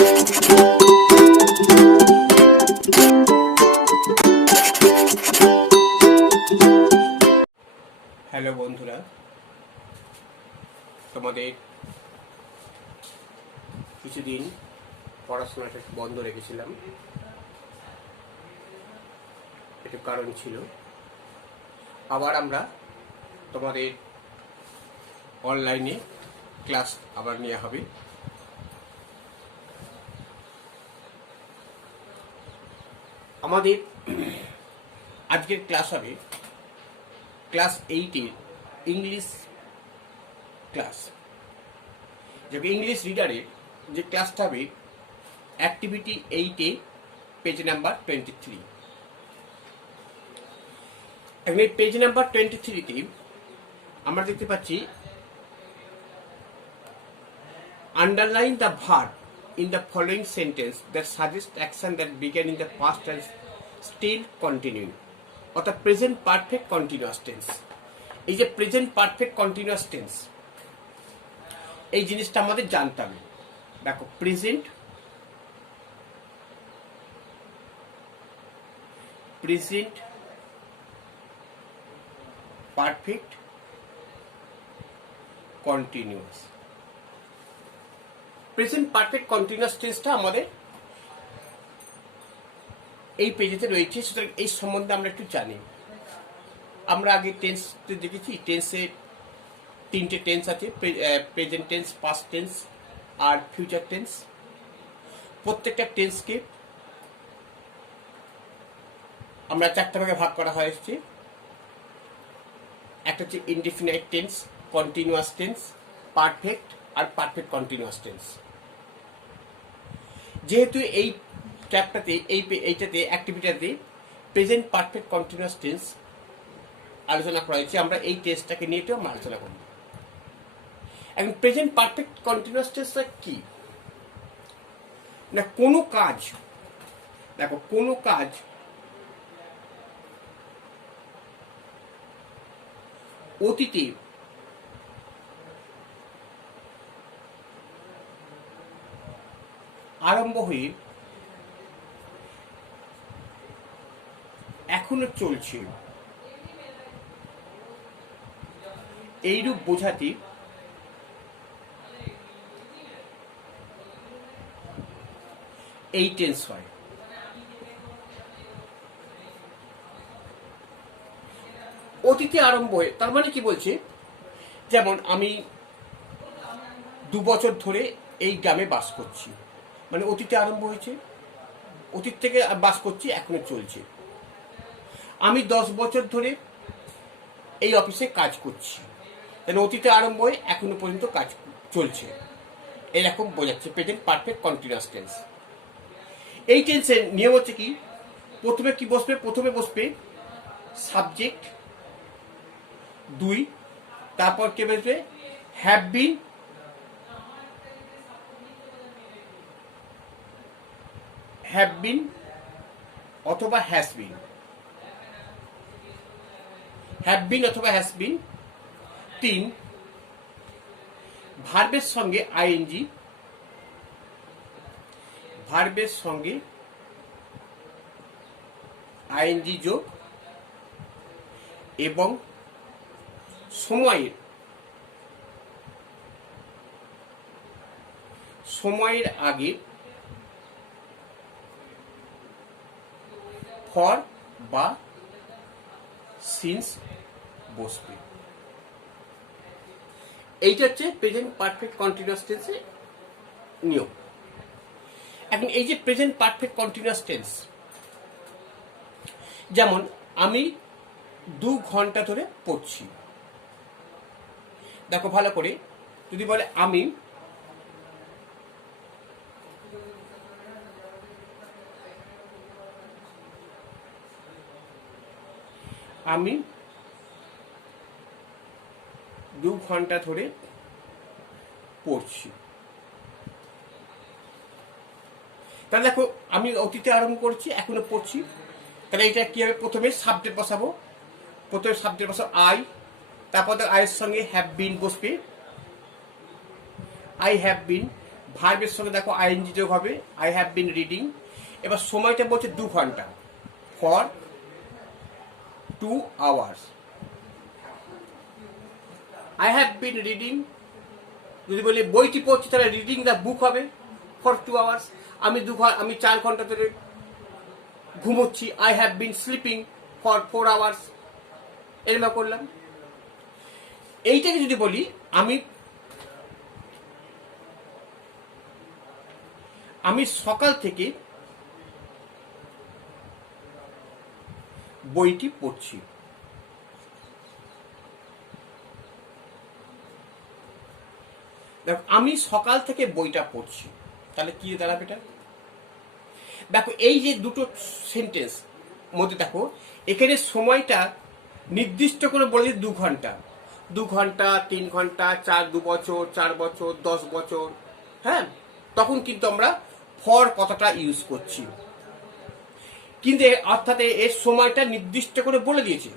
Hello বন্ধুরা, তোমাদের কিছুদিন পড়াশোনাটা বন্ধ রেখেছিলাম, একটু কারণ ছিল। আবার আমরা তোমাদের অনলাইনে ক্লাস আবার নেওয়া হবে। আমাদের আজকের ক্লাস হবে ক্লাস 8-এর ইংলিশ ক্লাস। যাকে ইংলিশ রিডারের যে ক্লাসটা হবে অ্যাক্টিভিটি 8-এ পেজ নাম্বার 23। এখন এই পেজ নাম্বার 23-তে আমরা দেখতে পাচ্ছি underline the verb in the following sentence that suggests action that began in the past and still continuing, অর্থাৎ প্রেজেন্ট পারফেক্ট কন্টিনিউয়াস টেন্স। এই যে প্রেজেন্ট পারফেক্ট কন্টিনিউয়াস টেন্স, এই জিনিসটা আমাদের জানতে হবে। দেখো, present perfect continuous, present perfect continuous টেন্সটা আমাদের এই পেজেতে রয়েছে। সুতরাং এই সম্বন্ধে আমরা একটু জানি। আমরা আগে টেন্স দেখেছি, টেন্সে 3টে টেন্স আছে, প্রেজেন্ট টেন্স, পাস্ট টেন্স আর ফিউচার টেন্স। প্রত্যেকটা টেন্সকে আমরা 4টে ভাগে ভাগ করা হয়েছে। একটা হচ্ছে indefinite tense, continuous tense, perfect আর পারফেক্ট কন্টিনিউয়াস টেন্স। যেহেতু এই চ্যাপ্টারতে এইটাতে অ্যাক্টিভিটিতে প্রেজেন্ট পারফেক্ট কন্টিনিউয়াস টেন্স আলোচনা করা হয়েছে, আমরা এই টেন্সটাকে নিয়ে একটু আমরা আলোচনা করব। এখন প্রেজেন্ট পারফেক্ট কন্টিনিউয়াস টেন্সটা কি না, কোনো কাজ, দেখো কোনো কাজ অতীতে আরম্ভ হয়ে এখনো চলছে, এইরূপ বোঝাতে এই টেন্স হয়। অতীতে আরম্ভ হয়ে, তার মানে কি বলছে, যেমন আমি 2 বছর ধরে এই গ্রামে বাস করছি, মানে অতীতে আরম্ভ হয়েছে, অতীত থেকে বাস করছি, এখনো চলছে। আমি 10 বছর ধরে এই অফিসে কাজ করছি, মানে অতীতে আরম্ভ হয়ে এখনো পর্যন্ত কাজ চলছে, এরকম বোঝাচ্ছে প্রেজেন্ট পারফেক্ট কন্টিনিউয়াস টেন্স। এই টেন্সের নিয়ম হচ্ছে কি, প্রথমে কি বসবে, প্রথমে বসবে সাবজেক্ট 2, তারপর কে বসবে হ্যাভ বিন, অথবা হ্যাজ বিন, হ্যাভ বিন অথবা হ্যাজ বিন। 3, ভার্বের সঙ্গে আইএনজি, ভার্বের সঙ্গে আইএনজি যোগ এবং সময়ের আগে ফর বা সিন্স বসবে। এইটা হচ্ছে প্রেজেন্ট পারফেক্ট কন্টিনিউয়াস টেন্সের নিয়ম। এখন এই যে প্রেজেন্ট পারফেক্ট কন্টিনিউয়াস টেন্স, যেমন আমি 2 ঘন্টা ধরে পড়ছি, দেখো ভালো করে, যদি বলে আমি 2 ঘন্টা ধরে পড়ছি, তাহলে দেখো আমি অতীতে আরম্ভ করছি, এখনো পড়ছি, তাহলে এটা কি হবে, প্রথমে সাবজেক্ট বসাবো, আই, তারপর আয়ের সঙ্গে হ্যাভ বিন বসবে, আই হ্যাভ বিন ভার্বের সঙ্গে দেখো আইএনজি যোগ হবে, আই হ্যাভ বিন রিডিং। এবার সময়টা বলছে 2 ঘন্টা, for 2 hours. I have been reading, যদি বলি বইটি পড়ছি তাহলে রিডিং দ্য বুক হবে ফর 2 আওয়ার্স। আমি 4 ঘন্টা ধরে ঘুমোচ্ছি, I have been sleeping for 4 hours. এরকম করলাম। এইটাকে যদি বলি আমি সকাল থেকে বইটি পড়ছি। দেখো আমি সকাল থেকে বইটা পড়ছি, তাহলে কি দাঁড়াবে এটা? দেখো এই যে দুটো সেন্টেন্স মধ্যে দেখো এখানে সময়টা নির্দিষ্ট করে বলে 2 ঘন্টা, 2 ঘন্টা, 3 ঘন্টা, 2 বছর, 4 বছর, 10 বছর, হ্যাঁ, তখন কিন্তু আমরা ফর কথাটা ইউজ করছি। কিন্তু অর্থাৎ এর সময়টা নির্দিষ্ট করে বলে দিয়েছে।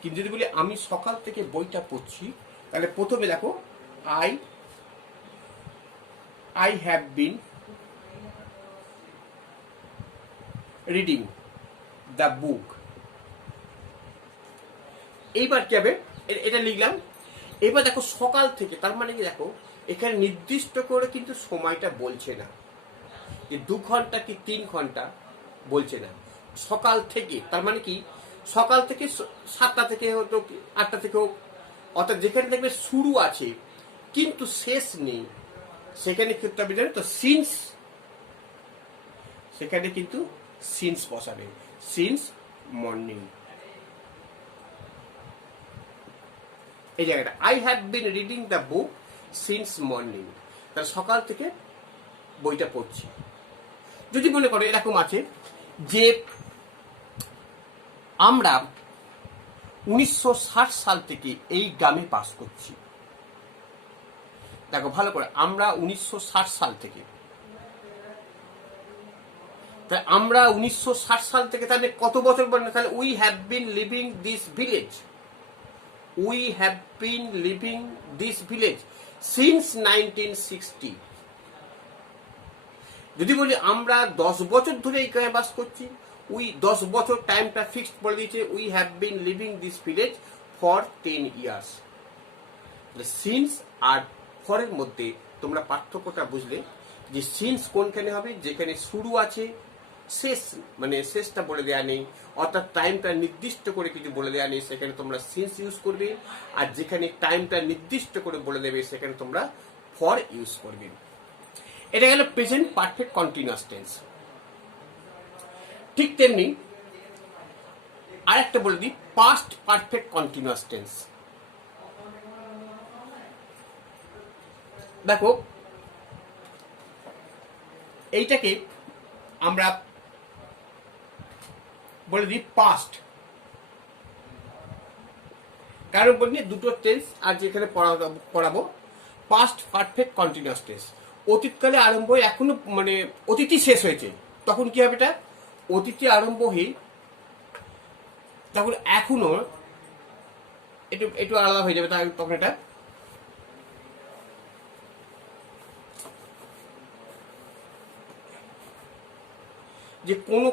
কিন্তু যদি বলি আমি সকাল থেকে বইটা পড়ছি, তাহলে প্রথমে দেখো I have been reading the book. এইবার কি হবে, এটা লিখলাম। এবার দেখো সকাল থেকে, তার মানে কি দেখো এখানে নির্দিষ্ট করে কিন্তু সময়টা বলছে না যে 2 ঘন্টা কি 3 ঘন্টা বলছে না, সকাল থেকে। তার মানে কি সকাল থেকে 7টা থেকে হতো, 8টা থেকে হোক, অর্থাৎ যেখানে দেখবে শুরু আছে কিন্তু শেষ নেই সেখানে কিন্তু আপনি জানেন তো সিন্স, সেখানে কিন্তু সিন্স বসাবে, সিন্স মর্নিং। এই জায়গাটা I have been reading the book since morning, তাহলে সকাল থেকে বইটা পড়ছি। যদি মনে করো এরকম আছে যে আমরা 1960 সাল থেকে এই গ্রামে বাস করছি। দেখো ভালো করে, আমরা 1960 সাল থেকে, তাহলে আমরা 1960 সাল থেকে তাহলে কত বছর বলবো? তাহলে we have been living this village, we have been living this village since 1960। যদি বলি আমরা 10 বছর ধরে এই গ্রামে বাস করছি, উই 10 বছর টাইমটা ফিক্সড বলে দিয়েছে, we have been living this village for 10 years. Since আর ফরের মধ্যে তোমরা পার্থক্যটা বুঝলে যে সিন্স কোনখানে হবে, যেখানে শুরু আছে শেষ, মানে শেষটা বলে দেওয়া নেই, অর্থাৎ টাইমটা নির্দিষ্ট করে কিছু বলে দেওয়া নেই, সেখানে তোমরা সিন্স ইউজ করবে। আর যেখানে টাইমটা নির্দিষ্ট করে বলে দেবে সেখানে তোমরা ফর ইউজ করবে। এটা গেল প্রেজেন্ট পারফেক্ট কন্টিনিউয়াস টেন্স। ঠিক তেমনি আরেকটা বলে দিই, পাস্ট পারফেক্ট কন্টিনিউয়াস টেন্স। দেখো এইটাকে আমরা বলে দিই পাস্ট, কারণ বলি দুটো টেন্স আর যেখানে পড়াবো পাস্ট পারফেক্ট কন্টিনিউয়াস টেন্স। অতীতকালে আরম্ভ হয়ে এখনো, মানে অতীতই শেষ হয়েছে, তখন কি হবে? এটা অতীতে আরম্ভ হয়ে তখন এখনো একটু আলাদা হয়ে যাবে, তখন এটা যে কোনো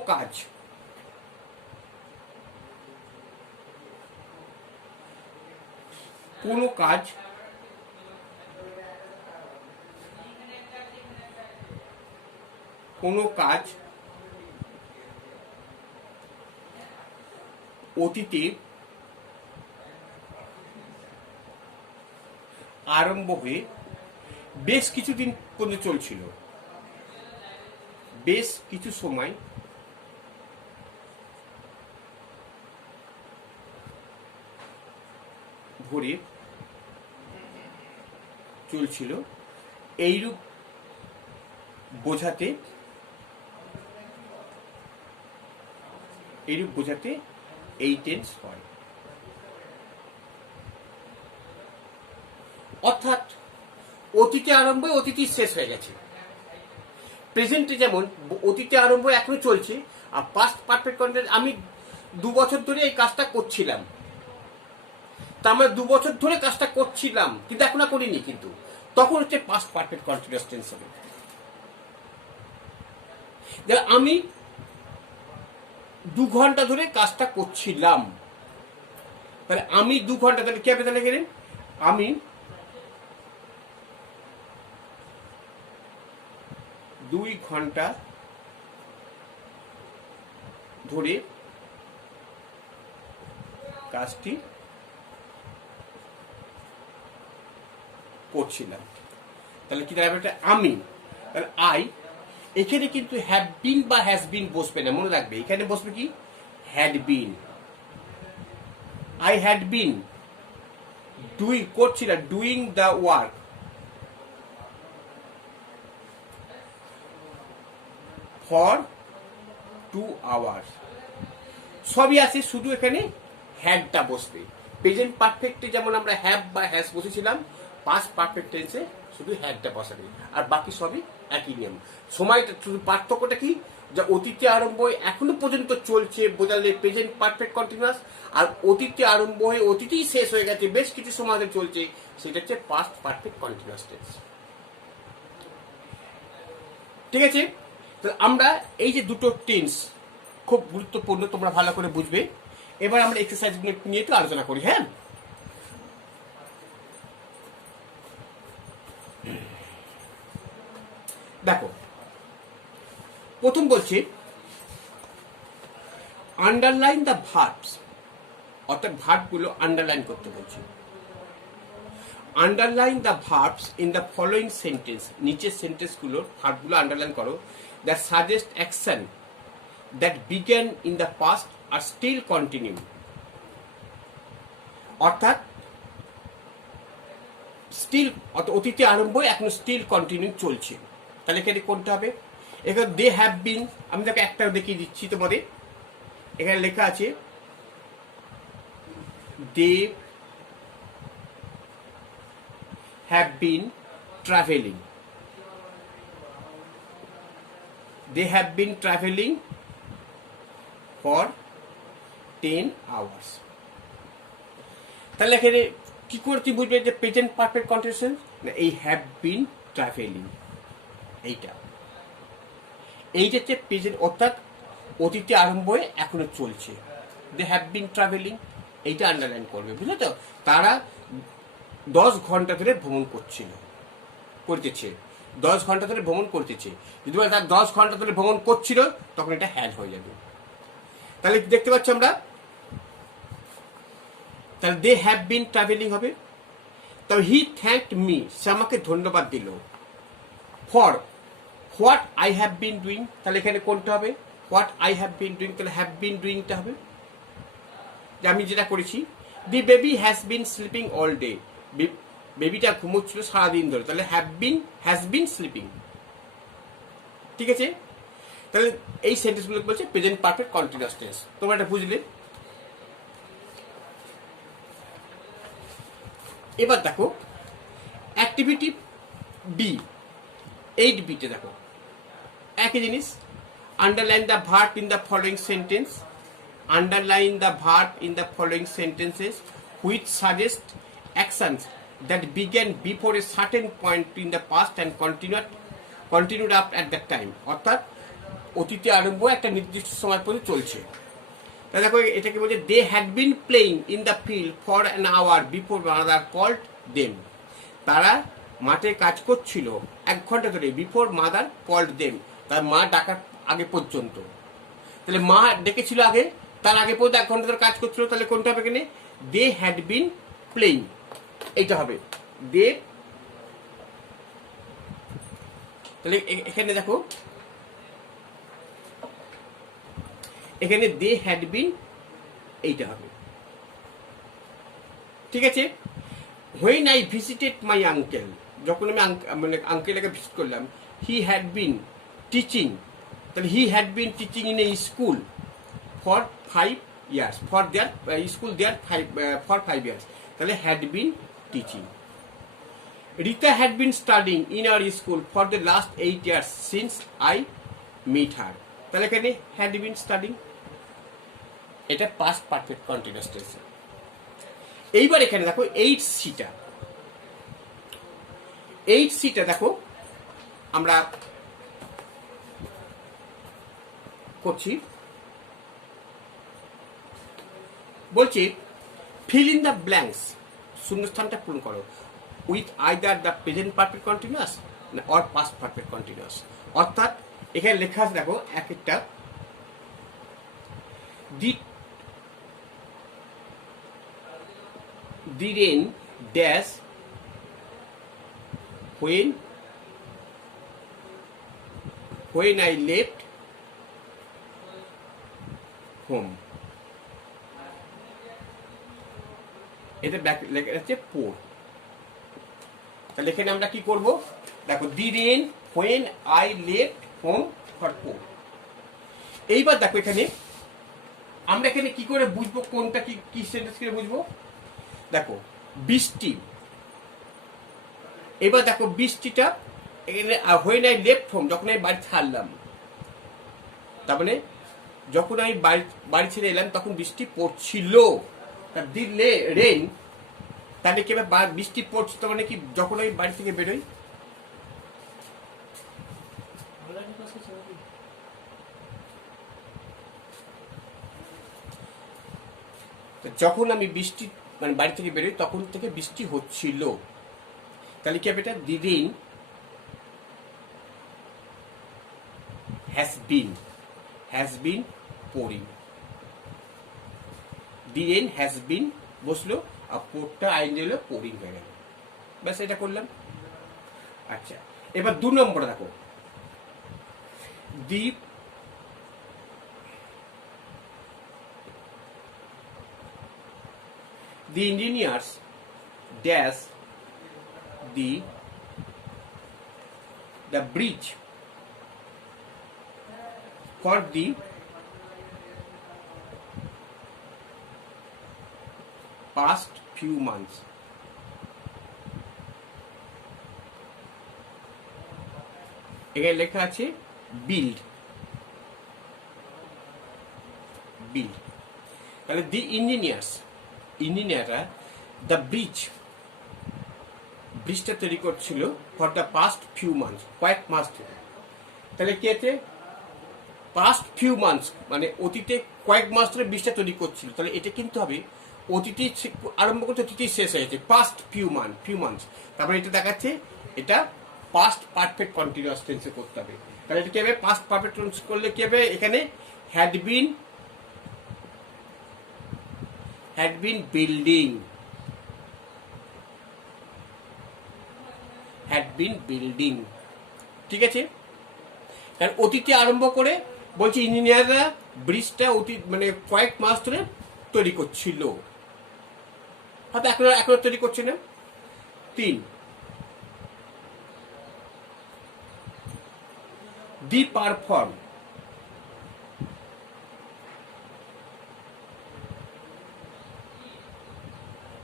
কাজ অতীতে আরম্ভ হয়ে বেশ কিছুদিন পর্যন্ত চলছিল, বেশ কিছু সময় ধরে চলছিল, এইরূপ বোঝাতে এই টেন্স হয়। অর্থাৎ অতীতে আরম্ভ হয়ে অতীতে শেষ হয়ে গেছে। প্রেজেন্টে যেমন অতীতে আরম্ভ হয়ে এখনো চলছে, আর পাস্ট পারফেক্ট কন্টিনিউয়াস আমি 2 বছর ধরে এই কাজটা করছিলাম, তা আমরা 2 বছর ধরে কাজটা করছিলাম কিন্তু এখন আর করিনি, কিন্তু তখন হচ্ছে পাস্ট পারফেক্ট কন্টিনিউয়াস টেন্স হবে। আমি 2 ঘন্টা ধরে কাজটা করছিলাম, তাহলে আমি 2 ঘন্টা, তাহলে কি হবে, তাহলে গেলেন আমি 2 ঘন্টা ধরে কাজটি করছিলাম, তাহলে কি দাঁড়াবে, এটা আমি, তাহলে আই, এখানে কিন্তু হ্যাভ বিন বা হ্যাজ বিন বসবে না, মনে রাখবে এখানে বসবে কি had been. I had been doing, করছিলাম, doing the work for 2 hours, সবই আছে, শুধু এখানে হ্যাডটা বসবে। প্রেজেন্ট পারফেক্টে যেমন আমরা হ্যাভ বা হ্যাজ বসেছিলাম, পাস্ট পারফেক্ট টেন্সে শুধু হ্যাডটা বসাবে, আর বাকি সবই একই নিয়ম। সময়টা শুধু পার্থক্যটা কি, যা অতীতে আরম্ভ হয়ে এখনো পর্যন্ত চলছে বোঝালে প্রেজেন্ট পারফেক্ট কন্টিনিউয়াস, আর অতীতে আরম্ভ হয়ে অতীতেই শেষ হয়ে গেছে বেশ কিছু সময় ধরে চলছে, সেটা হচ্ছে পাস্ট পারফেক্ট কন্টিনিউয়াস টেন্স। ঠিক আছে, তো আমরা এই যে দুটো টেন্স খুব গুরুত্বপূর্ণ, তোমরা ভালো করে বুঝবে। এবার আমরা এক্সারসাইজগুলো নিয়ে একটু আলোচনা করি। হ্যাঁ, দেখো প্রথম বলছি আন্ডারলাইন দ্য ভার্বস, অর্থাৎ ভার্বগুলো আন্ডারলাইন করতে বলছি। Underline the verbs in the following sentence, নিচের সেন্টেন্সগুলোর ভার্বগুলো আন্ডারলাইন করো, that suggest action that began in the past আর স্টিল কন্টিনিউ, অর্থাৎ স্টিল, অতীতে আরম্ভ হয়ে এখন স্টিল কন্টিনিউ চলছে। তাহলে এখানে কোনটা হবে, এখানে দে হ্যাভ বিন, আমি তাকে একটা দেখিয়ে দিচ্ছি তোমাদের, এখানে লেখা আছে they have been travelling, they have been travelling for 10 hours। তাহলে এখানে কি করে তুমি বুঝবে যে প্রেজেন্ট পারফেক্ট কন্টিনিউয়াস, না এই হ্যাভ বিন ট্রাভেলিং, এইটা হচ্ছে প্রেজেন্ট, অর্থাৎ অতীতে আরম্ভ হয়ে এখনো চলছে। দে হ্যাভ বিন ট্রাভেলিং, এইটা আন্ডারলাইন করবে, বুঝলে তো। তারা 10 ঘন্টা ধরে ভ্রমণ করতেছে 10 ঘন্টা ধরে ভ্রমণ করতেছে, যদি বলে তার 10 ঘন্টা ধরে ভ্রমণ করছিল, তখন এটা হ্যাড হয়ে যাবে। তাহলে দেখতে পাচ্ছি আমরা, তাহলে দে হ্যাভ বিন ট্রাভেলিং হবে। তবে হি থ্যাঙ্কড মি, সে আমাকে ধন্যবাদ দিল, for what I have been doing, তাহলে এখানে কোনটা হবে, what I have been doing, তাহলে হ্যাভ বিন ডুইংটা হবে, যে আমি যেটা করেছি। The baby has been sleeping all day, বেবিটা ঘুমোচ্ছিল সারাদিন ধরে, তাহলে হ্যাজ বিন স্লিপিং। ঠিক আছে, তাহলে এই সেন্টেন্সগুলো বলছে প্রেজেন্ট পারফেক্ট কন্টিনিউয়াস টেন্স, তোমরা এটা বুঝলে। এবার দেখো অ্যাক্টিভিটি বি, 8বিতে দেখো একই জিনিস, underline the verb in the following sentence, underline the verb in the following sentences which suggest actions that began before a certain point in the past and continued up at that time, অর্থাৎ অতীতে আরম্ভ একটা নির্দিষ্ট সময় পর্যন্ত চলছে। তাহলে দেখো এটাকে বলছে they had been playing in the field for an hour before mother called them, তারা মাঠে কাজ করছিল 1 ঘন্টা ধরে, বিফোর মাদার কল্ড দেম, তার মা ডাকার আগে পর্যন্ত। তাহলে মা ডেকেছিল আগে, তার আগে পর্যন্ত 1 ঘন্টা ধরে কাজ করছিল, তাহলে কোনটা হবে এখানে, দে হ্যাড বিন প্লেইং, এইটা হবে দে। তাহলে এখানে দেখো, এখানে দে হ্যাড বিন, এইটা হবে। ঠিক আছে, when I visited my uncle, যখন আমি মানে আঙ্কেলকে ভিজিট করলাম, হি হ্যাড বিন টিচিং, তাহলে he had been teaching in a school for 5 years, for their school there for 5 years, তাহলে had been teaching. Rita had been studying in our school for the last 8 years since I meet her, তাহলে এখানে had been studying, এটা past perfect continuous tense. এইবার এখানে দেখো 8C টা দেখো, আমরা করছি, বলছি ফিল ইন দ্য ব্ল্যাঙ্কস, শূন্যস্থানটা পূরণ করো with either the present perfect continuous or past perfect continuous. অর্থাৎ এখানে লেখা আছে, দেখো এক একটা, the rain dash when I left home, এটা লেখা আছে পোর। তাহলে এখানে আমরা কি করব, দেখো the rain when I left home for four. এইবার দেখো এখানে আমরা এখানে কি করে বুঝবো কোনটা কি কি সেন্টেন্স করে বুঝবো, দেখো বৃষ্টি, এবার দেখো বৃষ্টিটা এখানে when I left home, যখন আমি বাড়ি ছাড়লাম, তার মানে যখন আমি বাড়ি ছেড়ে এলাম তখন বৃষ্টি পড়ছিল, দি রেন, তাহলে কি বৃষ্টি পড়ছে, তার মানে কি যখন আমি বাড়ি থেকে বেরোই, যখন আমি বৃষ্টি মানে বাড়ি থেকে বেরোই তখন থেকে বৃষ্টি হচ্ছিল, তাহলে কি হবে এটা, দি rain has been pouring, the rain has been বসলো আর পোরটা আইন দিল পোরিং হয়ে গেল, ব্যাস এটা করলাম। আচ্ছা এবার 2 নম্বর দেখো, the engineers dash the bridge for the past few months, এখানে লেখা আছে বিল্ড, তাহলে দি ইঞ্জিনিয়াররা দ্য ব্রিজটা তৈরি করছিল for the past few months, কয়েক মাস ধরে। তাহলে কি আছে, পাস্ট ফিউ মান্থস মানে অতীতে কয়েক মাস ধরে ব্রিজটা তৈরি করছিল, তাহলে এটা কিন্তু হবে অতীতে আরম্ভ করতে অতীতে শেষ হয়েছে, পাস্ট ফিউ মান্থস, তারপরে এটা দেখাচ্ছে এটা পাস্ট পারফেক্ট কন্টিনিউয়াস টেন্সে করতে হবে। তাহলে এটা কি হবে, পাস্ট পারফেক্ট টেন্স করলে কি হবে, এখানে হ্যাড বিন বিল্ডিং, ঠিক আছে। কারণ অতীতে আরম্ভ করে বলছি ইঞ্জিনিয়াররা ব্রিজটা অতীত মানে কয়েক মাস ধরে তৈরি করছিল, হয়তো এখনো তৈরি করছে না। 3 the perform,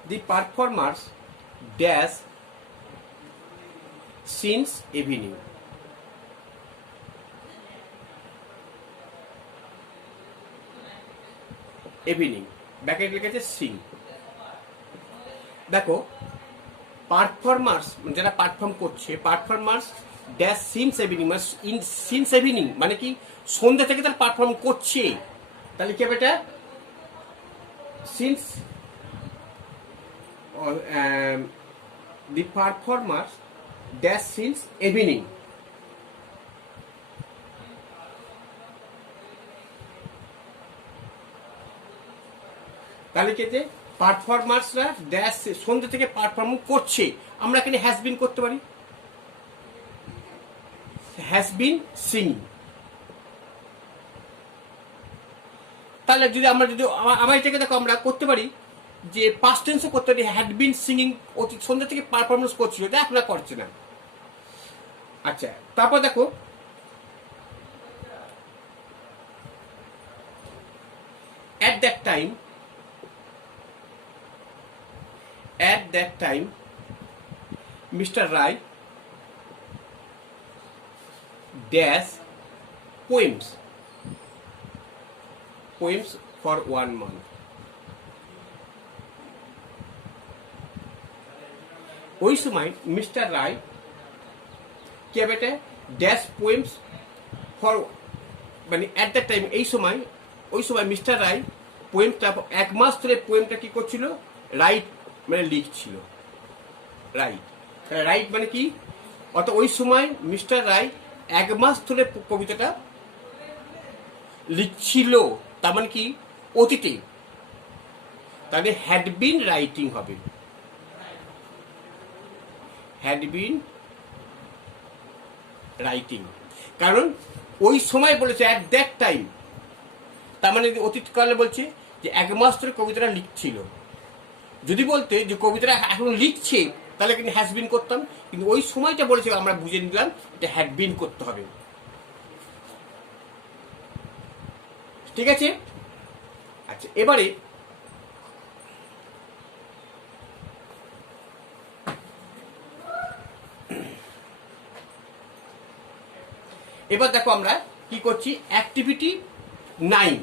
the performers dash since evening, bracket লিখেছে সিং। দেখো পারফরমার্স যারা পারফর্ম করছে, পারফরমার্স ড্যাশ সিন্স ইভিনিং, মানে সিন্স ইভিনিং মানে কি সন্ধ্যা থেকে তারা পারফর্ম করছে, তাহলে কি হবে এটা, since the performers dash since evening, তাহলে কি পারফরমার্সরা ড্যাশ সন্ধ্যা থেকে পারফর্ম করছে, আমরা এখানে হ্যাজ বিন করতে পারি, হ্যাজ বিন সিঙ্গিং। তাহলে যদি আমার এটাকে দেখো আমরা করতে পারি যে পাস্ট টেন্সও করতে পারি, হ্যাড বিন সিঙ্গিং অতীত সন্ধ্যা থেকে পারফরমেন্স করছিল, এটা এখন করছে না। আচ্ছা তারপর দেখো at that time Mr. Rai dash poems for 1 month, ওই সময় মিস্টার রায় কি হবে, এটা ড্যাশ পোয়েমস ফর মানে অ্যাট দ্যাট টাইম ওই সময় মিস্টার রায় পোয়েমটা 1 মাস ধরে পোয়েমটা কি করছিল, রাইট মানে লিখছিল, রাইট। রাইট মানে কি, অর্থাৎ ওই সময় মিস্টার রায় 1 মাস ধরে কবিতাটা লিখছিল, তার মানে কি অতীতে, তাহলে হ্যাড বিন রাইটিং হবে, হ্যাড বিন রাইটিং, কারণ ওই সময় বলেছে অ্যাট দ্যাট টাইম, তার মানে অতীতকালে বলছে যে 1 মাস ধরে কবিতাটা লিখছিল। যদি বলতে যে কবিতাটা এখন লিখছে তাহলে কিন্তু হ্যাজ বিন করতাম, কিন্তু ওই সময়টা বলেছে আমরা বুঝে নিলাম এটা হ্যাড বিন করতে হবে। ঠিক আছে? আচ্ছা, এবারে এবার দেখো আমরা কি করছি, অ্যাক্টিভিটি 9।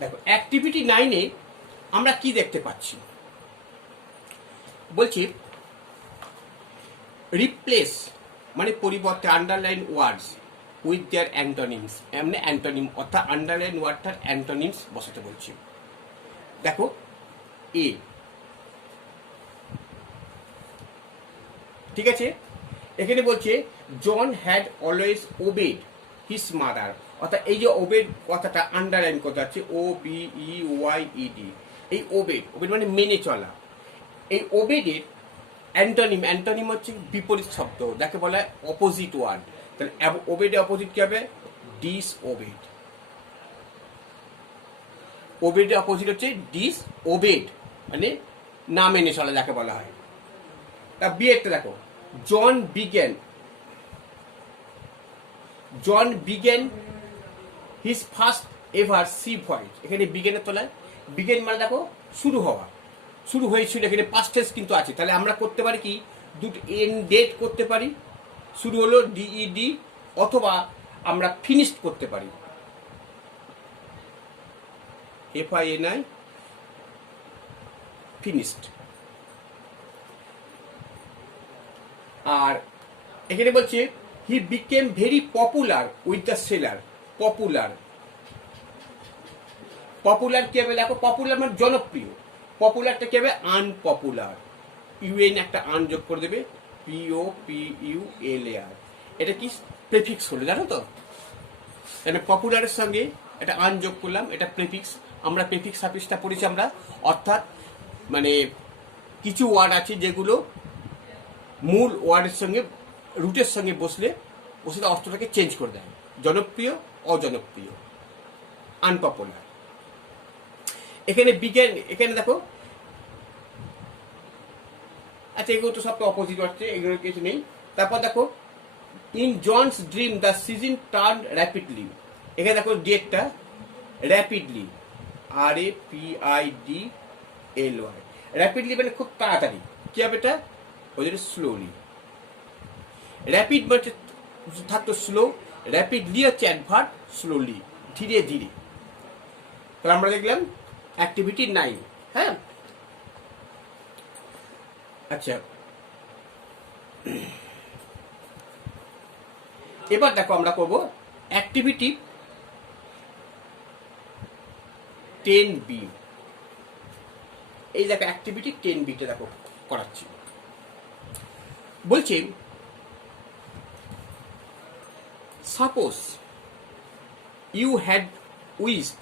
দেখো অ্যাক্টিভিটি 9-এ আমরা কি দেখতে পাচ্ছি, বলছি রিপ্লেস মানে পরিবর্তে underline words with their antonyms, এমনি অ্যান্টোনিম অর্থাৎ আন্ডারলাইন ওয়ার্ডটার অ্যান্টোনিমস বসাতে বলছি। দেখো এ, ঠিক আছে, এখানে বলছে John had always obeyed his mother, অর্থাৎ এই যে ওবেড কথাটা আন্ডারলাইন করতে হচ্ছে, OBEYED, এই ওবেড মানে মেনে চলা। এই ওবেডের অ্যান্টোনিম হচ্ছে বিপরীত শব্দ, যাকে বলা হয় অপোজিট ওয়ার্ড। তাহলে ওবেডের অপোজিট কি হবে, ডিসওবেড। ওবেডের অপোজিট হচ্ছে ডিসওবেড, মানে না মেনে চলা যাকে বলা হয়। তা বিয়েটা দেখো, John begin his first ever sea voyage. এখানে বিগেনের তলায় বিগেন মানে দেখো শুরু হওয়া, শুরু হয়েছিল, এখানে পাস্ট টেন্স কিন্তু আছে। তাহলে আমরা করতে পারি কি, দুটো এন্ডেড করতে পারি, শুরু হলো DED, অথবা আমরা ফিনিশড করতে পারি, FINI, ফিনিশড। আর এখানে বলছে he became very popular with the seller. Popular কি হবে, দেখো পপুলার মানে জনপ্রিয়, পপুলারটা কি হবে আনপপুলার, UN একটা আন যোগ করে দেবে, POPULAR। এটা কি প্রেফিক্স হলো, জানো তো, মানে পপুলারের সঙ্গে এটা আন যোগ করলাম, এটা প্রেফিক্স। আমরা প্রেফিক্স সাফিক্সটা পড়েছি আমরা, অর্থাৎ মানে কিছু ওয়ার্ড আছে যেগুলো মূল ওয়ার্ডের সঙ্গে রুটের সঙ্গে বসলে অর্থটাকে চেঞ্জ করে দেয়, জনপ্রিয় অজনপ্রিয়, আনপপুলার। এখানে বিজ্ঞান, এখানে দেখো, আচ্ছা এগুলো তো সব তো অপোজিট হচ্ছে, এগুলো কিছু নেই। তারপর দেখো in John's dream the season turn rapidly. এখানে দেখো ডেটটা র্যাপিডলি, RAPIDLY, র্যাপিডলি মানে খুব তাড়াতাড়ি, কি হবে এটা, ওই জন্য স্লোলি। র্যাপিড মানে থাকতো স্লো, র্যাপিডলি হচ্ছে অ্যাডভার্ব, স্লোলি ধীরে ধীরে। তাহলে আমরা দেখলাম অ্যাক্টিভিটি 9। হ্যাঁ, আচ্ছা এবার দেখো আমরা করব অ্যাক্টিভিটি 10B। এই দেখো অ্যাক্টিভিটি 10B-টা দেখো করাচ্ছি। বলছে suppose you had wished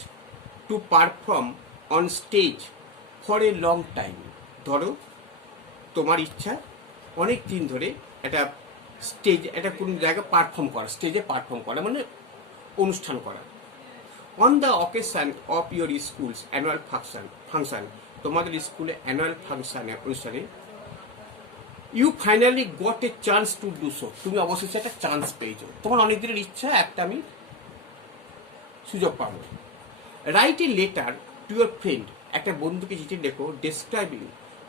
to perform on stage for a long time. ধরো তোমার ইচ্ছা অনেক দিন ধরে একটা স্টেজ, একটা কোনো জায়গায় পারফর্ম করা, স্টেজে পারফর্ম করা মানে অনুষ্ঠান করা। On the occasion of your school's annual function, তোমাদের স্কুলে অ্যানুয়াল অনুষ্ঠানে you finally got a chance to do so, তুমি অবশেষে একটা চান্স পেয়েছো, তোমার অনেক দিনের ইচ্ছা, একটা আমি সুযোগ পাবো। Write a letter to your friend, একটা বন্ধুকে চিঠি লেখো, describing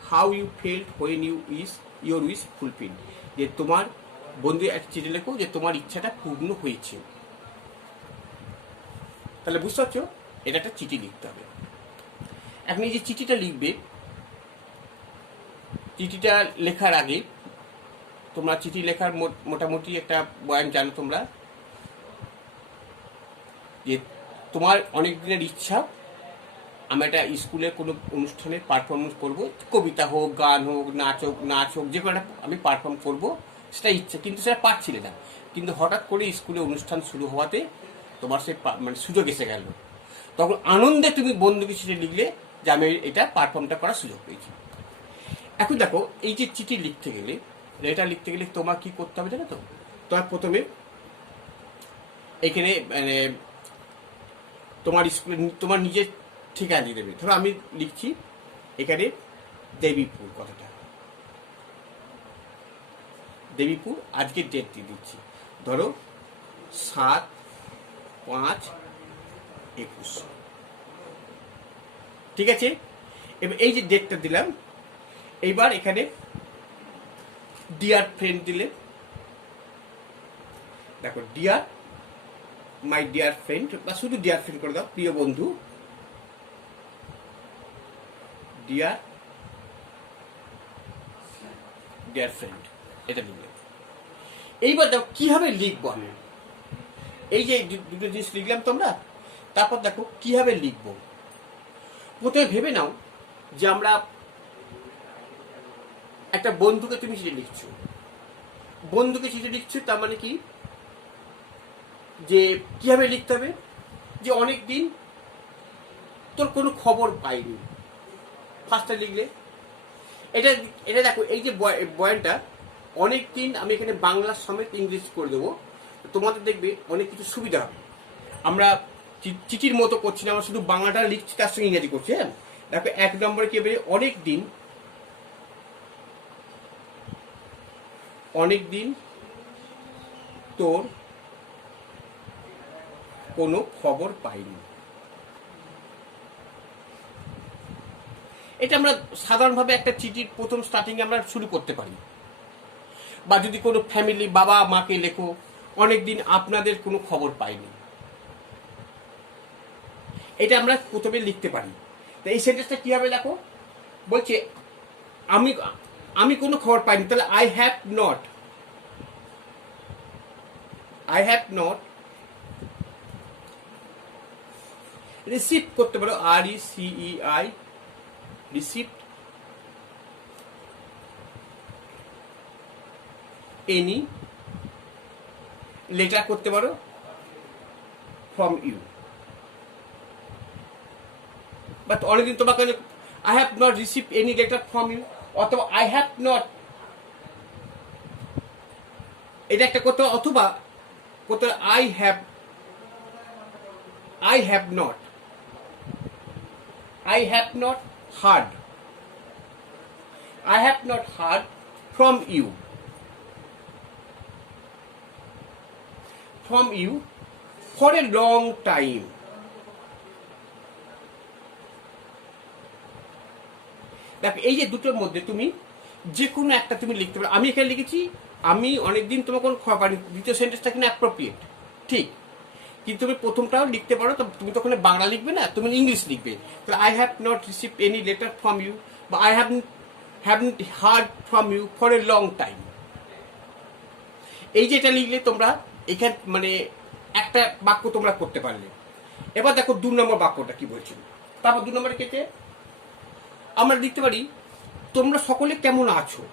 how you felt when you wish your wish fulfil, যে তোমার বন্ধু একটা চিঠি লেখো যে তোমার ইচ্ছাটা পূর্ণ হয়েছে। তাহলে বুঝতে পারছো, এটা একটা চিঠি লিখতে হবে। এখন এই যে চিঠিটা লিখবে, চিঠিটা লেখার আগে তোমরা চিঠি লেখার মোটামুটি একটা বয়ান জানো তোমরা, যে তোমার অনেক দিনের ইচ্ছা আমি একটা স্কুলের কোনো অনুষ্ঠানে পারফরমেন্স করবো, কবিতা হোক, গান হোক, নাচ হোক, যে কোনো আমি পারফর্ম করবো, সেটা ইচ্ছা, কিন্তু সেটা পারছিলে না। কিন্তু হঠাৎ করে স্কুলে অনুষ্ঠান শুরু হওয়াতে তোমার সে মানে সুযোগ এসে গেল, তখন আনন্দে তুমি বন্ধুকে চিঠি লিখলে যে আমি এটা পারফর্মটা করার সুযোগ পেয়েছি। এখন দেখো, এই যে চিঠি লিখতে গেলে, এটা লিখতে গেলে তোমার কি করতে হবে জানো তো? তোমার প্রথমে এখানে মানে তোমার স্কুলে তোমার নিজের ঠিকানা দিয়ে দেবে। ধরো আমি লিখছি এখানে দেবীপুর, কথাটা দেবীপুর, আজকের ডেট দিয়ে দিচ্ছি, ধরো 7/5/21, ঠিক আছে। এবার এই যে ডেটটা দিলাম, এইবার এখানে ডিয়ার ফ্রেন্ড দিলে, দেখো ডিয়ার মাই ডিয়ার ফ্রেন্ড, বা শুধু ডিয়ার ফ্রেন্ড করে দাও, প্রিয় বন্ধু, ডিয়ার ডিয়ার ফ্রেন্ড, এটা লিখলে। এইবার দেখো কিভাবে লিখবো আমি, এই যে দুটো জিনিস লিখলাম তোমরা, তারপর দেখো কিভাবে লিখবো। প্রথমে ভেবে নাও যে আমরা একটা বন্ধুকে তুমি চিঠি লিখছো, বন্ধুকে চিঠি লিখছো, তার মানে কি, যে কিভাবে লিখতে হবে, যে অনেক দিন তোর কোনো খবর পাইনি, ফার্স্টে লিখলে। এটা এটা দেখো, এই যে বয়ানটা অনেক দিন আমি এখানে বাংলা সমেত ইংলিশ করে দেবো, তোমাদের দেখবে অনেক কিছু সুবিধা হবে। আমরা চিঠির মতো করছি না, আমরা শুধু বাংলাটা লিখছি, তার সঙ্গে ইংরেজি করছি। হ্যাঁ, দেখো 1 নম্বরে কি হবে, অনেক দিন তোর কোনো খবর পাইনি। এটা আমরা সাধারণভাবে একটা চিঠির প্রথম স্টার্টিং আমরা শুরু করতে পারি। বা যদি কোনো ফ্যামিলি, বাবা মাকে লেখো, অনেকদিন আপনাদের কোনো খবর পাইনি, এটা আমরা প্রথমে লিখতে পারি। তো এই সেন্টেন্সটা কিভাবে লেখো, বলছে আমি আমি কোনো খবর পাইনি, তাহলে আই হ্যাভ নট রিসিভ করতে পারো, RECEI, রিসিভড এনি লেটার করতে পারো ফ্রম ইউ। বাট অনেকদিন তোমাকে I have not receive any letter from you, অথবা আই হ্যাভ নট, এটা একটা করতে, অথবা করতে I have not heard from you for a long time. দেখো এই যে দুটোর মধ্যে তুমি যে কোনো একটা তুমি লিখতে পারো। আমি এখানে লিখেছি আমি অনেকদিন তোমার কোনো খবর পাইনি, দ্বিতীয় সেন্টেন্সটা কিনা অ্যাপ্রোপ্রিয়েট, ঠিক, কিন্তু তুমি প্রথমটাও লিখতে পারো। তো তুমি তখন বাংলা লিখবে না, তুমি ইংলিশ লিখবে। তাহলে I have not receive any letter from you, বা I haven't heard from you for a long time. এই যে এটা লিখলে তোমরা এখানে মানে একটা বাক্য তোমরা করতে পারলে। এবার দেখো 2 নম্বর বাক্যটা কি বলছে। তারপর 2 নম্বরে কেটে আমরা লিখতে পারি তোমরা সকলে কেমন আছো,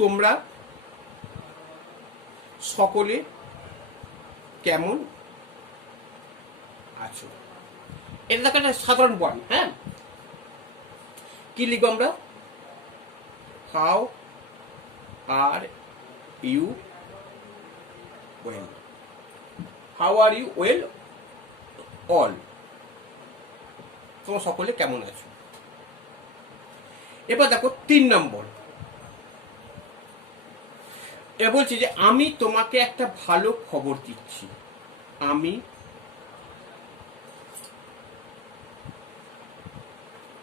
তোমরা সকলে কেমন আছো। এটা দেখো একটা সাধারণ বয়ান। হ্যাঁ, কি লিখবো আমরা, how are you well, all, তোমরা সকলে কেমন আছো। এবার দেখো 3 নম্বর, এ বলছি যে আমি তোমাকে একটা ভালো খবর দিচ্ছি, আমি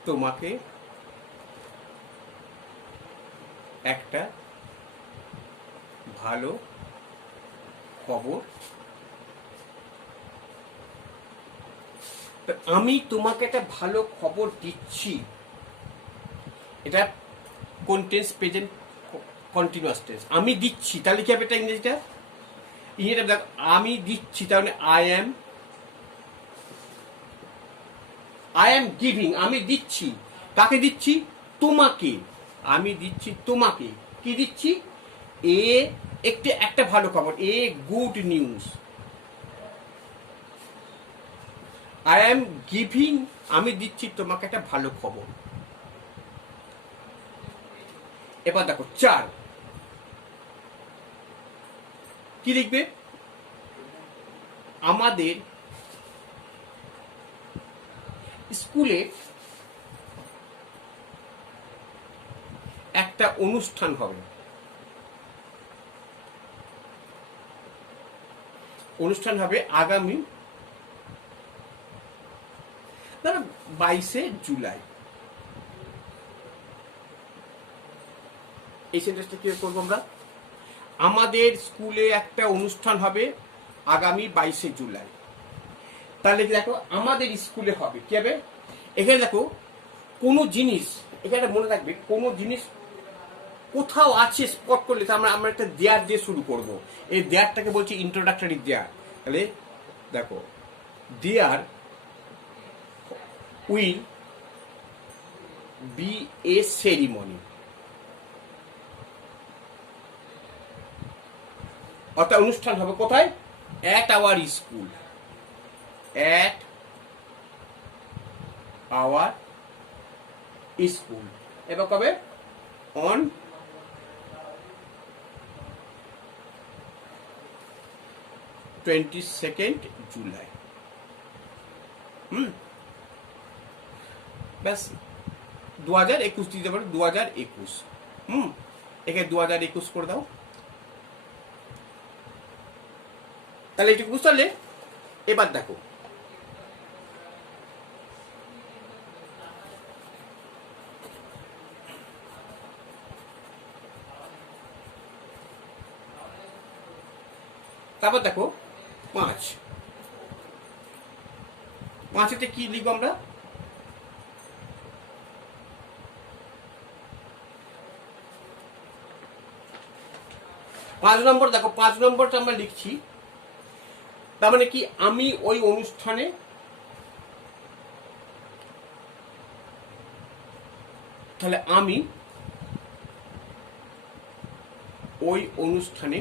তোমাকে একটা ভালো খবর, আমি তোমাকে একটা ভালো খবর দিচ্ছি, এটা কোন টেন্স? Present continuous tense. আমি দিচ্ছি, তাহলে কি হবে এটা ইংরেজিটা? ইংরেজিটা দেখ, আমি দিচ্ছি, তাহলে আই এম গিভিং। আমি দিচ্ছি, কাকে দিচ্ছি? তোমাকে। আমি দিচ্ছি তোমাকে, কি দিচ্ছি? একটা ভালো খবর, good news. I am giving, আমি দিচ্ছি তোমাকে একটা ভালো খবর। এবার দেখো 4, কি লিখবে? আমাদের স্কুলে একটা অনুষ্ঠান হবে। অনুষ্ঠান হবে আগামী 22শে জুলাই। এই সেন্টেন্সটা কি করবো আমরা? আমাদের স্কুলে একটা অনুষ্ঠান হবে আগামী 22শে জুলাই। তাহলে দেখো আমাদের স্কুলে হবে, কি হবে? এখানে দেখো কোনো জিনিস, এখানে মনে রাখবে, কোনো জিনিস কোথাও আছে স্পট করলে আমরা একটা দেয়ার দিয়ে শুরু করব। এই দেয়ারটাকে বলছি ইন্ট্রোডাক্টরি দেয়ার। তাহলে দেখো, there will be a ceremony, অর্থাৎ অনুষ্ঠান হবে কোথায়? At our school. At our school. এবার কবে? On 22nd July. ব্যাস 2021 দিতে পারো, 2021। এখানে 2021 করে দাও। তাহলে এটুকু বুঝতে পারলে? এবার দেখো, তারপর দেখো 5 কি লিখবো আমরা? পাঁচ নম্বর দেখো, 5 নম্বরটা আমরা লিখছি, তার মানে কি? আমি ওই অনুষ্ঠানে তাহলে আমি ওই অনুষ্ঠানে